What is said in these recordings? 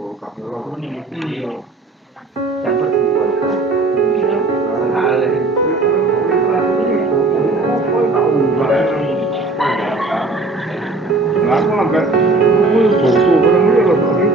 Oh, kamu Iya. Yang berdua kan. Iya. aku agak bau barang dia loh tadi.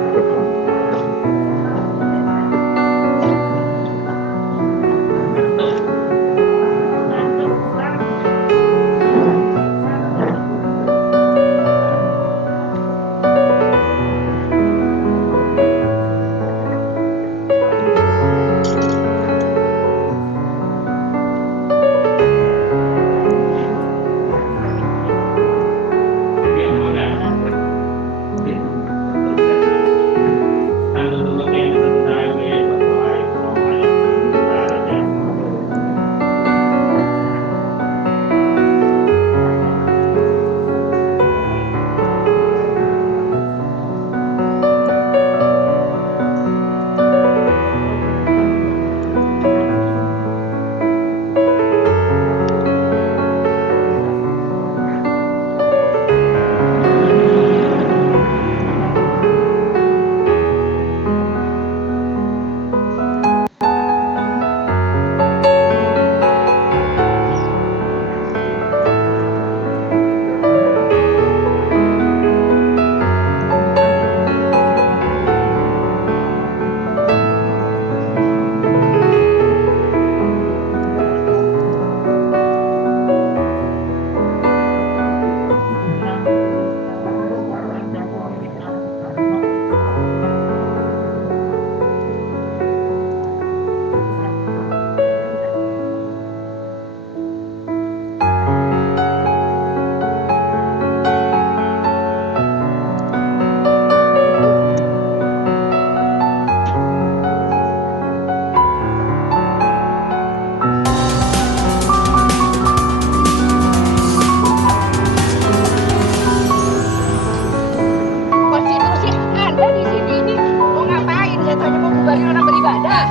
Konstitusi ada di sini ini mau ngapain? Saya tanya mau bubarin orang beribadah.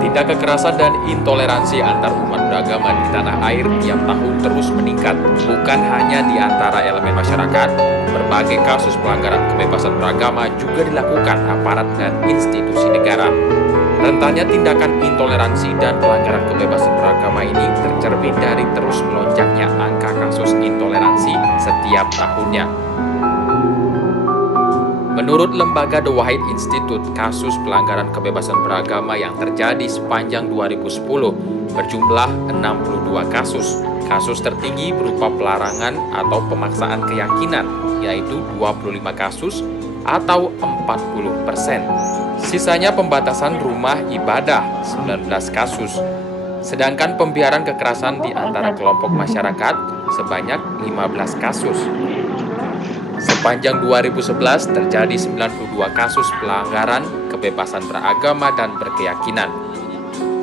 Tindak kekerasan dan intoleransi antar umat beragama di tanah air tiap tahun terus meningkat, bukan hanya di antara elemen masyarakat. Berbagai kasus pelanggaran kebebasan beragama juga dilakukan aparat dan institusi negara. Rentannya tindakan intoleransi dan pelanggaran kebebasan beragama ini tercermin dari terus melonjaknya angka kasus intoleransi setiap tahunnya. Menurut lembaga The White Institute, kasus pelanggaran kebebasan beragama yang terjadi sepanjang 2010 berjumlah 62 kasus. Kasus tertinggi berupa pelarangan atau pemaksaan keyakinan, yaitu 25 kasus atau 40%. Sisanya pembatasan rumah ibadah, 19 kasus. Sedangkan pembiaran kekerasan di antara kelompok masyarakat sebanyak 15 kasus. Sepanjang 2011 terjadi 92 kasus pelanggaran kebebasan beragama dan berkeyakinan.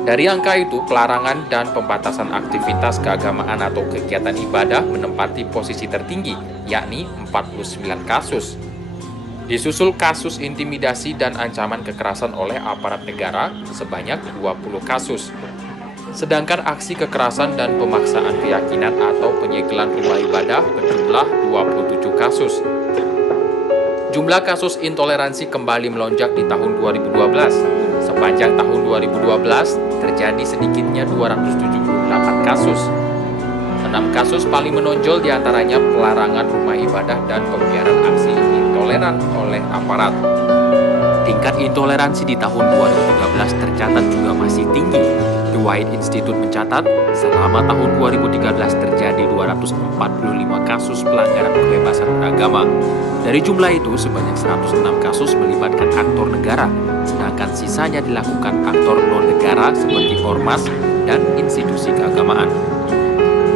Dari angka itu, pelarangan dan pembatasan aktivitas keagamaan atau kegiatan ibadah menempati posisi tertinggi, yakni 49 kasus. Disusul kasus intimidasi dan ancaman kekerasan oleh aparat negara sebanyak 20 kasus. Sedangkan aksi kekerasan dan pemaksaan keyakinan atau penyegelan rumah ibadah berjumlah 27 kasus. Jumlah kasus intoleransi kembali melonjak di tahun 2012. Sepanjang tahun 2012, terjadi sedikitnya 278 kasus. 6 kasus paling menonjol diantaranya pelarangan rumah ibadah dan pembiaran aksi intoleran oleh aparat. Tingkat intoleransi di tahun 2013 tercatat juga masih tinggi. The White Institute mencatat, selama tahun 2013 terjadi 245 kasus pelanggaran kebebasan beragama. Dari jumlah itu, sebanyak 106 kasus melibatkan aktor negara, sedangkan sisanya dilakukan aktor non-negara seperti ormas dan institusi keagamaan.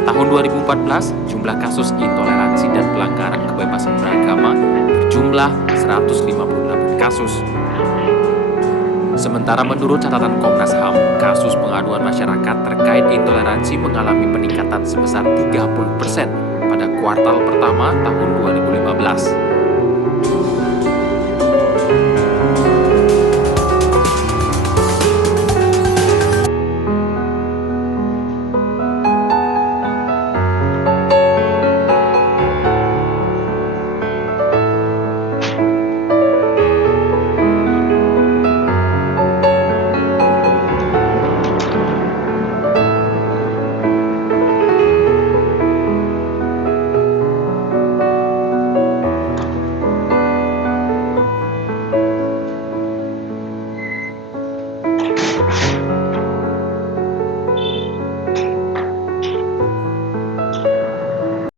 Tahun 2014, jumlah kasus intoleransi dan pelanggaran kebebasan beragama berjumlah 158 kasus. Sementara menurut catatan Komnas HAM, kasus pengaduan masyarakat terkait intoleransi mengalami peningkatan sebesar 30% pada kuartal pertama tahun 2015.